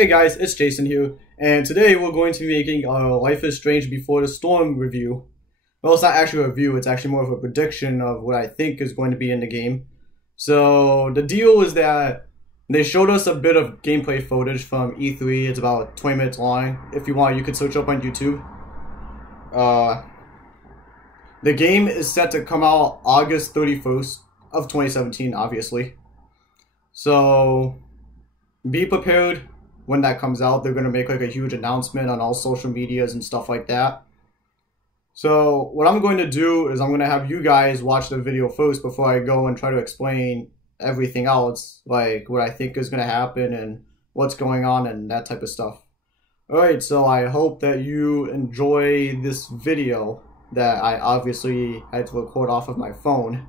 Hey guys, it's Jason here, and today we're going to be making a Life is Strange Before the Storm review. Well, it's not actually a review, it's actually more of a prediction of what I think is going to be in the game. So, the deal is that they showed us a bit of gameplay footage from E3, it's about 20 minutes long. If you want, you could search up on YouTube. The game is set to come out August 31st of 2017, obviously. So, be prepared. When that comes out, they're going to make like a huge announcement on all social medias and stuff like that. So what I'm going to do is I'm going to have you guys watch the video first before I go and try to explain everything else, like what I think is going to happen and what's going on and that type of stuff. Alright, so I hope that you enjoy this video that I obviously had to record off of my phone.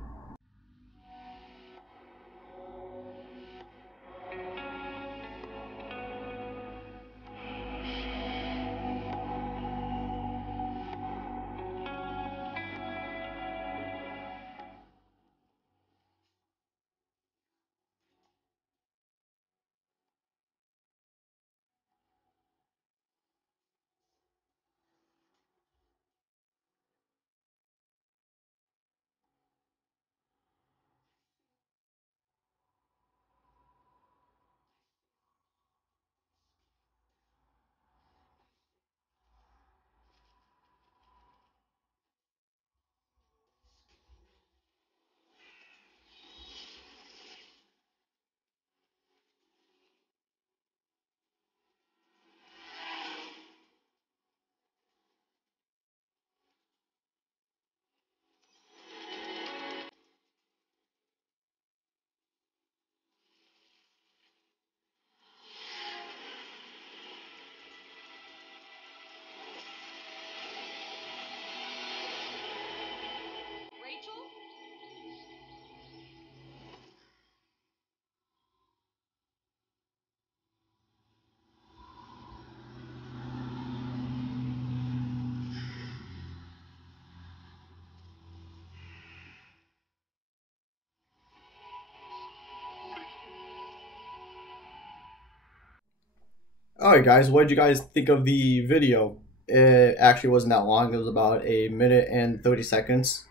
Alright guys, what did you guys think of the video? It actually wasn't that long, it was about a minute and 30 seconds.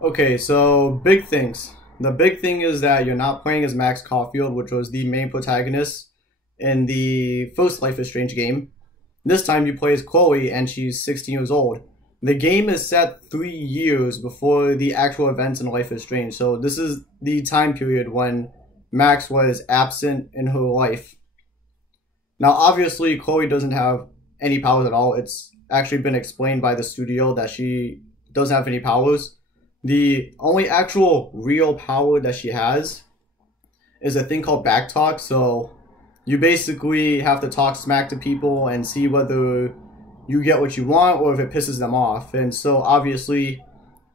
Okay, so big things. The big thing is that you're not playing as Max Caulfield, which was the main protagonist in the first Life is Strange game. This time you play as Chloe and she's 16 years old. The game is set 3 years before the actual events in Life is Strange, so this is the time period when Max was absent in her life. Now, obviously, Chloe doesn't have any powers at all. It's actually been explained by the studio that she doesn't have any powers. The only actual real power that she has is a thing called backtalk. So you basically have to talk smack to people and see whether you get what you want or if it pisses them off. And so obviously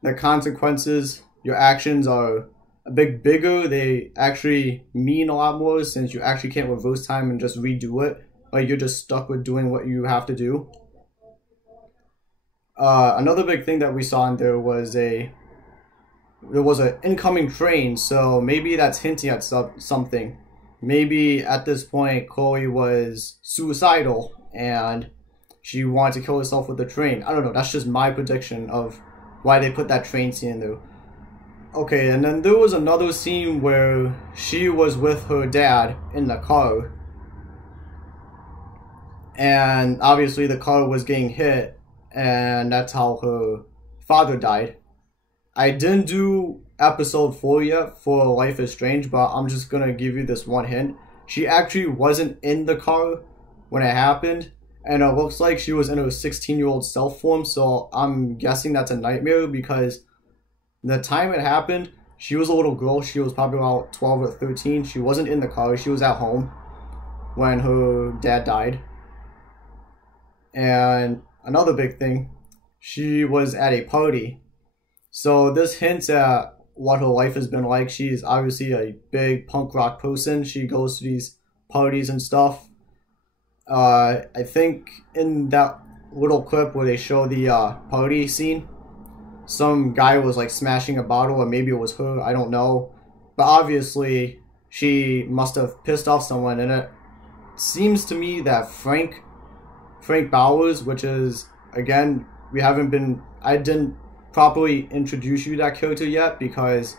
the consequences, your actions are a bit bigger. They actually mean a lot more since you actually can't reverse time and just redo it. Like you're just stuck with doing what you have to do. Another big thing that we saw in there was an incoming train, so maybe that's hinting at something. Maybe at this point Chloe was suicidal and she wanted to kill herself with the train. I don't know, that's just my prediction of why they put that train scene in there. Okay, and then there was another scene where she was with her dad in the car. And obviously the car was getting hit, and that's how her father died. I didn't do episode 4 yet for Life is Strange, but I'm just gonna give you this one hint. She actually wasn't in the car when it happened, and it looks like she was in her 16-year-old self form, so I'm guessing that's a nightmare because the time it happened, she was a little girl. She was probably about 12 or 13. She wasn't in the car. She was at home when her dad died. And another big thing, she was at a party. So this hints at what her life has been like. She's obviously a big punk rock person. She goes to these parties and stuff. I think in that little clip where they show the party scene, some guy was like smashing a bottle, or maybe it was her, I don't know. But obviously she must have pissed off someone, and it seems to me that Frank Bowers, which is, again, I didn't properly introduce you to that character yet because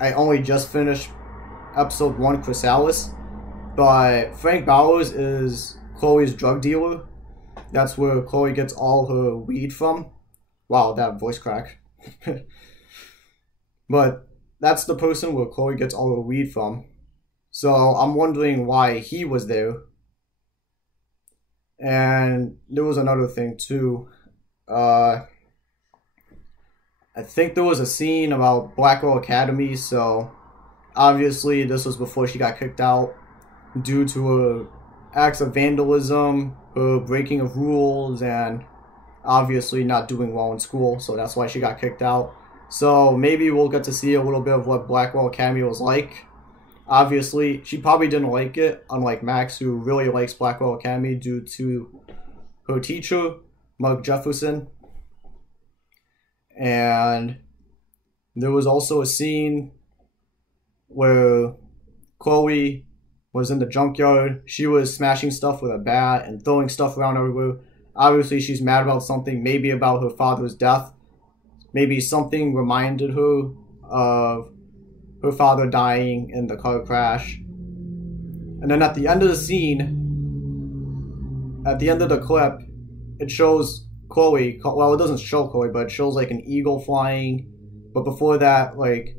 I only just finished episode 1, Chrysalis. But Frank Bowers is Chloe's drug dealer. That's where Chloe gets all her weed from. Wow, that voice crack. But that's the person where Chloe gets all her weed from. So I'm wondering why he was there. And there was another thing too. I think there was a scene about Blackwell Academy, so obviously this was before she got kicked out due to her acts of vandalism, her breaking of rules, and obviously not doing well in school, so that's why she got kicked out. So maybe we'll get to see a little bit of what Blackwell Academy was like. Obviously, she probably didn't like it, unlike Max, who really likes Blackwell Academy due to her teacher, Mark Jefferson. And there was also a scene where Chloe was in the junkyard. She was smashing stuff with a bat and throwing stuff around everywhere. Obviously, she's mad about something, maybe about her father's death. Maybe something reminded her of her father dying in the car crash. And then at the end of the scene, at the end of the clip, it shows Chloe. Well, it doesn't show Chloe, but it shows like an eagle flying. But before that, like,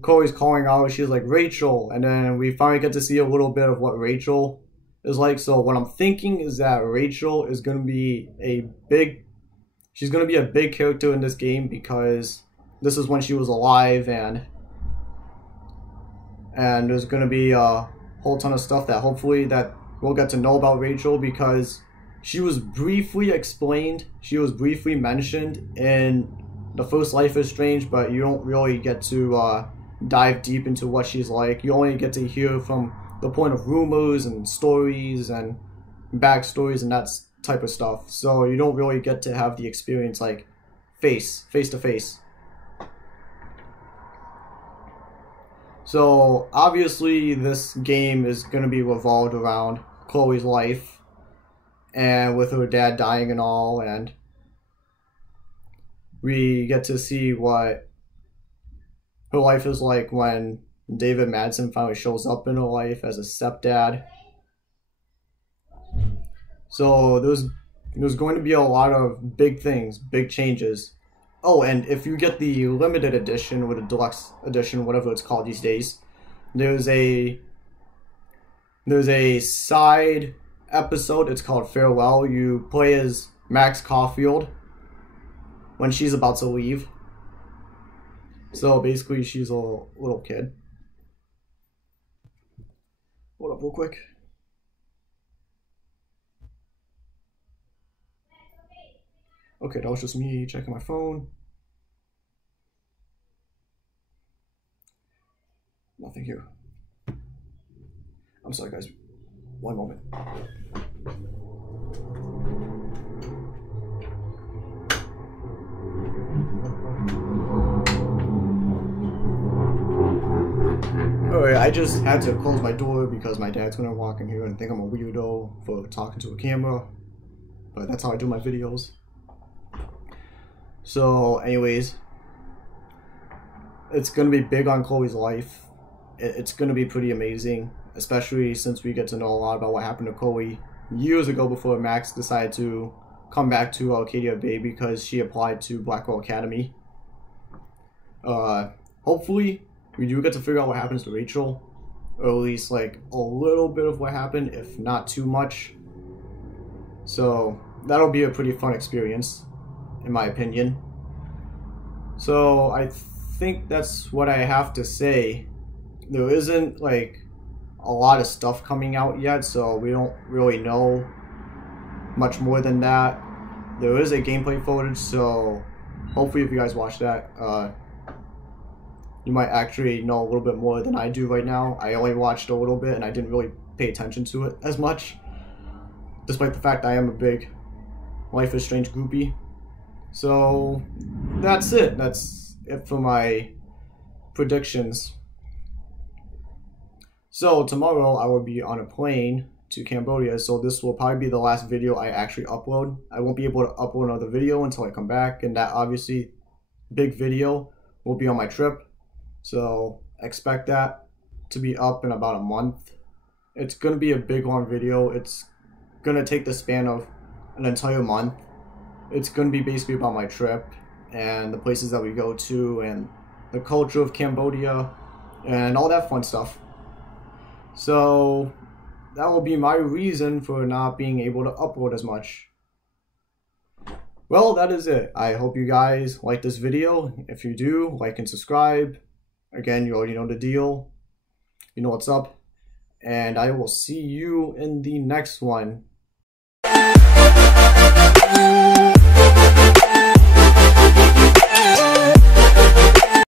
Chloe's calling out, she's like, Rachel. And then we finally get to see a little bit of what Rachel is like. So what I'm thinking is that Rachel is going to be she's going to be a big character in this game because this is when she was alive, and there's going to be a whole ton of stuff that hopefully that we'll get to know about Rachel, because she was briefly explained, she was briefly mentioned in the first Life is Strange, but you don't really get to dive deep into what she's like. You only get to hear from the point of rumors and stories and backstories and that type of stuff. So you don't really get to have the experience like face to face. So obviously this game is going to be revolved around Chloe's life, and with her dad dying and all, and we get to see what her life is like when David Madsen finally shows up in her life as a stepdad. So there's going to be a lot of big things, big changes. Oh, and if you get the limited edition or the deluxe edition, whatever it's called these days, there's a side episode. It's called Farewell. You play as Max Caulfield when she's about to leave. So basically, she's a little kid. Hold up real quick. Okay, that was just me checking my phone. Nothing here. I'm sorry, guys. One moment. Alright, I just had to close my door because my dad's gonna walk in here and think I'm a weirdo for talking to a camera. But that's how I do my videos. So, anyways, it's gonna be big on Chloe's life. It's gonna be pretty amazing, especially since we get to know a lot about what happened to Chloe years ago before Max decided to come back to Arcadia Bay because she applied to Blackwell Academy. Hopefully, we do get to figure out what happens to Rachel, or at least like a little bit of what happened, if not too much. So that'll be a pretty fun experience, in my opinion. So I think that's what I have to say. There isn't like a lot of stuff coming out yet, so we don't really know much more than that. There is a gameplay footage, so hopefully if you guys watch that, you might actually know a little bit more than I do right now. I only watched a little bit and I didn't really pay attention to it as much, despite the fact I am a big Life is Strange groupie. So that's it. That's it for my predictions. So tomorrow I will be on a plane to Cambodia, so this will probably be the last video I actually upload. I won't be able to upload another video until I come back, and that obviously big video will be on my trip. So expect that to be up in about a month. It's gonna be a big long video. It's gonna take the span of an entire month. It's gonna be basically about my trip and the places that we go to and the culture of Cambodia and all that fun stuff. So that will be my reason for not being able to upload as much. Well, that is it. I hope you guys like this video. If you do, like and subscribe. Again, you already know the deal. You know what's up. And I will see you in the next one.